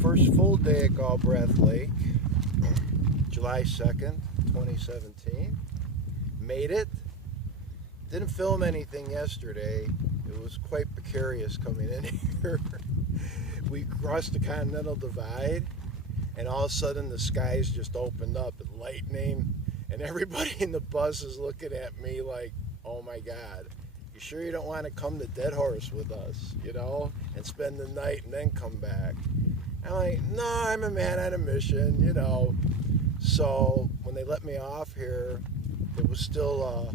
First full day at Galbraith Lake, July 2nd, 2017. Made it. Didn't film anything yesterday. It was quite precarious coming in here. We crossed the Continental Divide, and all of a sudden the skies just opened up with lightning, and everybody in the bus is looking at me like, oh my God, you sure you don't want to come to Dead Horse with us, you know, and spend the night and then come back? I'm like, no, I'm a man on a mission, you know. So when they let me off here, it was still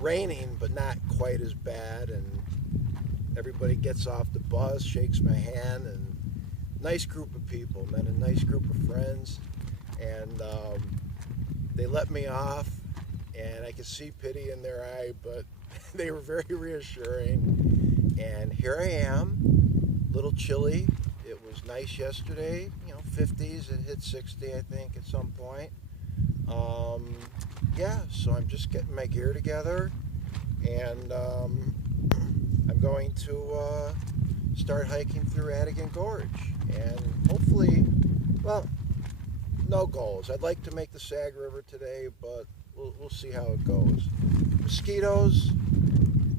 raining, but not quite as bad, and everybody gets off the bus, shakes my hand, and nice group of people, man, a nice group of friends, and they let me off, and I could see pity in their eye, but they were very reassuring, and here I am, a little chilly. It was nice yesterday, you know, 50s, it hit 60, I think, at some point. Yeah, so I'm just getting my gear together, and I'm going to start hiking through Atigun Gorge, and hopefully, well, no goals. I'd like to make the Sag River today, but we'll see how it goes. Mosquitoes,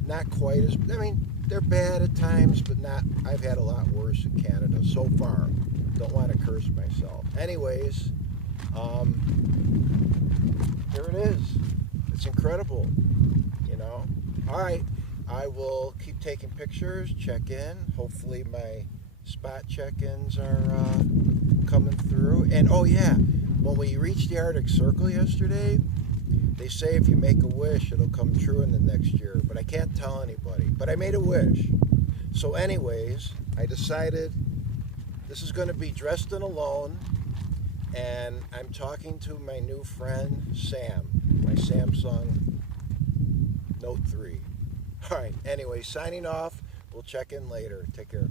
not quite as, I mean, they're bad at times, but not, I've had a lot worse in Canada so far. Don't want to curse myself. Anyways, here it is. It's incredible, you know. All right, I will keep taking pictures, check in. Hopefully my spot check-ins are coming through. And oh yeah, when we reached the Arctic Circle yesterday, they say if you make a wish, it'll come true in the next year, but I can't tell anybody. But I made a wish. So anyways, I decided this is going to be dressed and alone, and I'm talking to my new friend, Sam, my Samsung Note 3. All right, anyway, signing off. We'll check in later. Take care.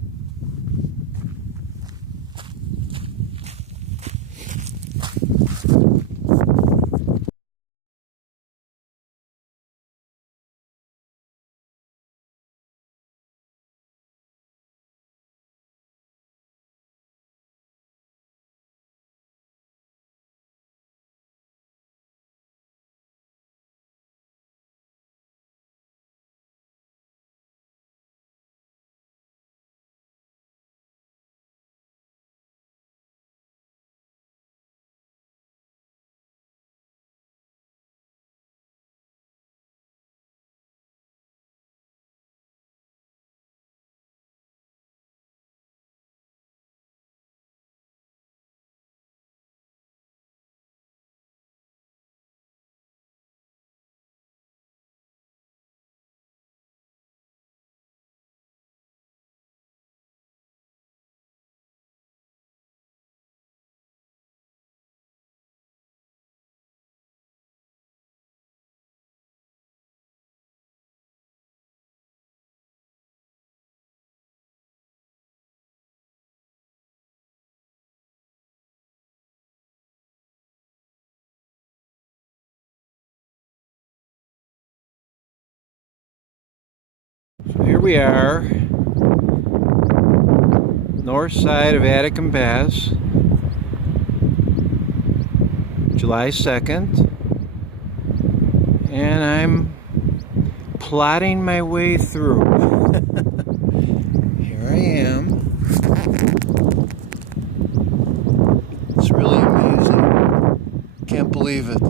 So here we are, north side of Atigun Pass, July 2nd, and I'm plodding my way through. Here I am. It's really amazing. Can't believe it.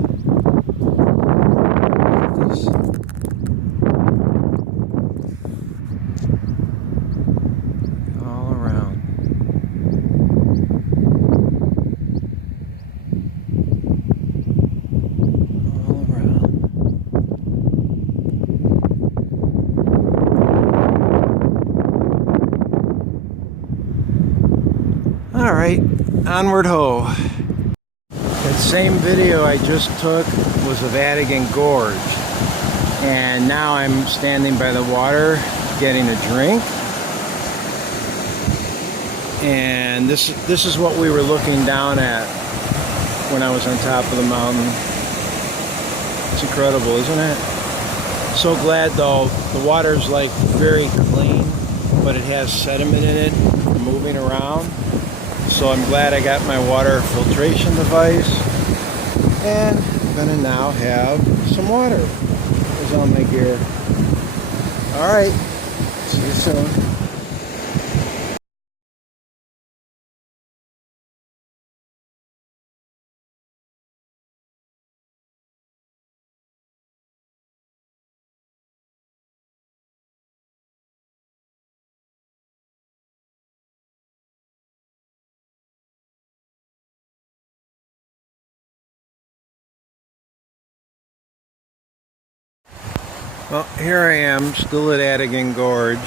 Alright, onward ho. That same video I just took was of Atigun Gorge, and now I'm standing by the water getting a drink, and this is what we were looking down at when I was on top of the mountain. It's incredible, isn't it? So glad though, the water's like very clean, but it has sediment in it moving around. So I'm glad I got my water filtration device, and I'm gonna now have some water. There's all my gear. All right, see you soon. Well, here I am, still at Atigun Gorge.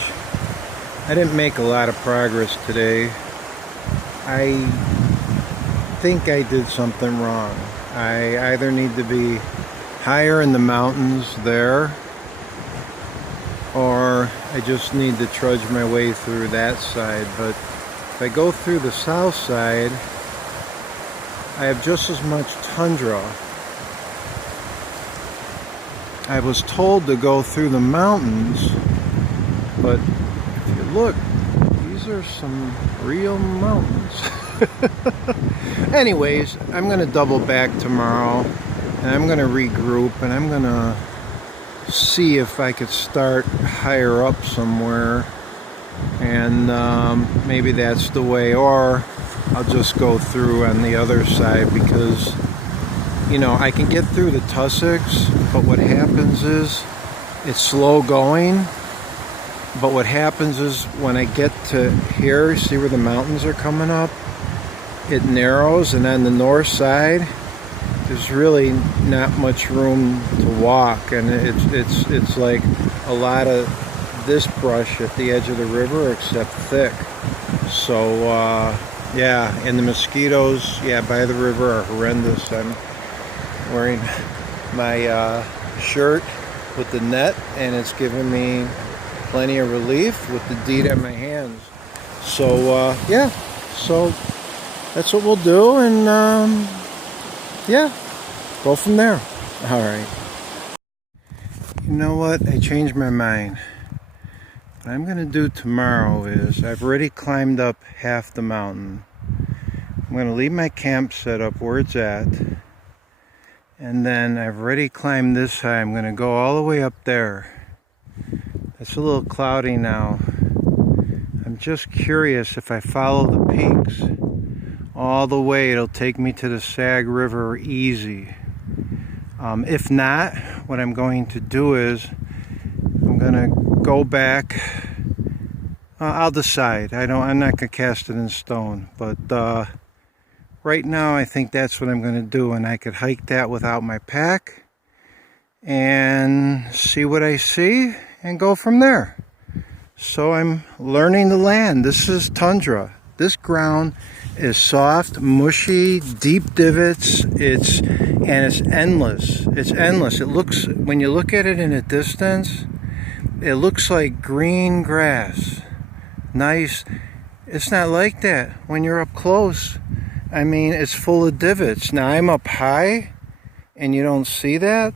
I didn't make a lot of progress today. I think I did something wrong. I either need to be higher in the mountains there, or I just need to trudge my way through that side. But if I go through the south side, I have just as much tundra. I was told to go through the mountains, but if you look, these are some real mountains. Anyways, I'm going to double back tomorrow, and I'm going to regroup, and I'm going to see if I could start higher up somewhere, and maybe that's the way, or I'll just go through on the other side, because you know, I can get through the tussocks, but what happens is it's slow going. But what happens is when I get to here, see where the mountains are coming up, it narrows, and on the north side there's really not much room to walk, and it's like a lot of this brush at the edge of the river, except thick. So yeah, and the mosquitoes, yeah, by the river are horrendous. I'm wearing my shirt with the net, and it's giving me plenty of relief with the deed on my hands. So yeah, so that's what we'll do, and yeah, go from there. All right. You know what? I changed my mind. What I'm gonna do tomorrow is, I've already climbed up half the mountain. I'm gonna leave my camp set up where it's at. And then I've already climbed this high. I'm going to go all the way up there. It's a little cloudy now. I'm just curious, if I follow the peaks all the way, it'll take me to the Sag River easy. If not, what I'm going to do is I'm going to go back. I'll decide. I'm not going to cast it in stone. But right now, I think that's what I'm going to do, and I could hike that without my pack and see what I see and go from there. So I'm learning the land. This is tundra. This ground is soft, mushy, deep divots. It's endless. It's endless. It looks, when you look at it in a distance, it looks like green grass. Nice. It's not like that when you're up close. I mean, it's full of divots. Now, I'm up high, and you don't see that.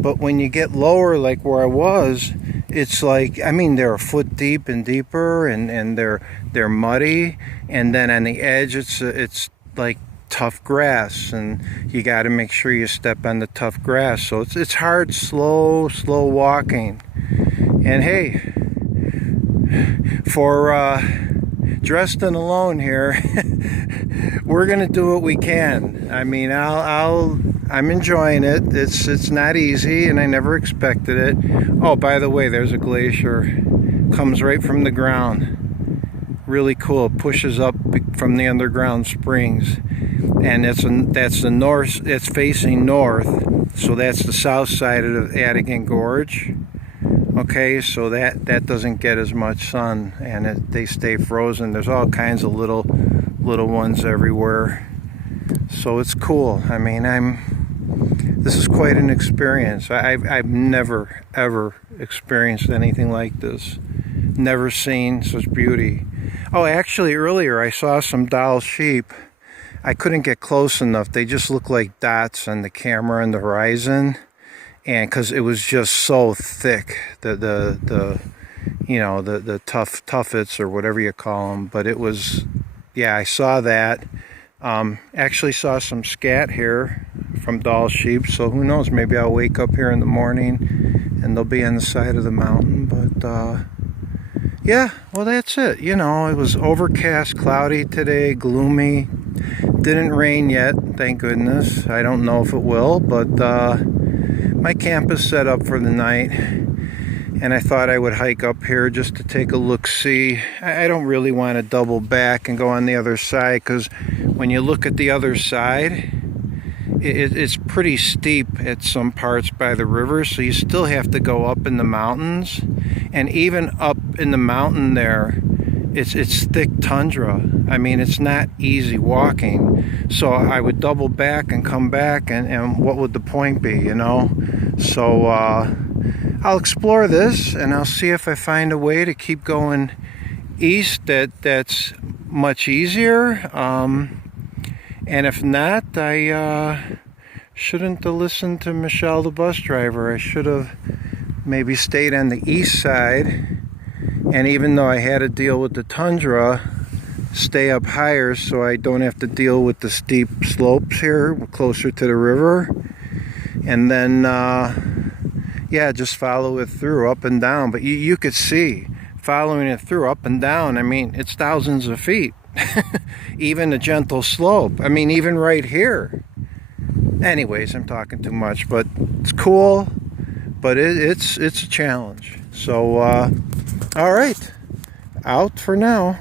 But when you get lower, like where I was, it's like, I mean, they're a foot deep and deeper, and they're muddy. And then on the edge, it's like tough grass, and you got to make sure you step on the tough grass. So it's hard, slow walking. And hey, for Dresden alone here, we're gonna do what we can. I mean, I'm enjoying it. It's not easy, and I never expected it. Oh, by the way, there's a glacier. Comes right from the ground. Really cool. It pushes up from the underground springs, and that's the north. It's facing north, so that's the south side of Atigun Gorge. Okay, so that doesn't get as much sun, and they stay frozen. There's all kinds of little ones everywhere, so it's cool. I mean, this is quite an experience. I've never ever experienced anything like this. Never seen such beauty. Oh, actually, earlier I saw some Dall sheep. I couldn't get close enough. They just look like dots on the camera on the horizon. And because it was just so thick, the you know, the tuffets or whatever you call them, but it was Yeah, I saw that. Actually saw some scat here from doll sheep, so who knows, maybe I'll wake up here in the morning and they'll be on the side of the mountain. But yeah, well, that's it. You know, it was overcast, cloudy today, gloomy. Didn't rain yet, thank goodness. I don't know if it will, but my camp is set up for the night, and I thought I would hike up here just to take a look-see. I don't really want to double back and go on the other side, because when you look at the other side, it's pretty steep at some parts by the river, so you still have to go up in the mountains. And even up in the mountain there, it's thick tundra. I mean, it's not easy walking. So I would double back and come back, and what would the point be, you know? So I'll explore this, and I'll see if I find a way to keep going east that's much easier. And if not, I shouldn't have listened to Michelle, the bus driver. I should have maybe stayed on the east side, and even though I had to deal with the tundra, stay up higher so I don't have to deal with the steep slopes here closer to the river. And then yeah, just follow it through up and down. But you could see following it through up and down, I mean, it's thousands of feet. Even a gentle slope, I mean, even right here. Anyways, I'm talking too much, but it's cool, but it's a challenge. So all right, out for now.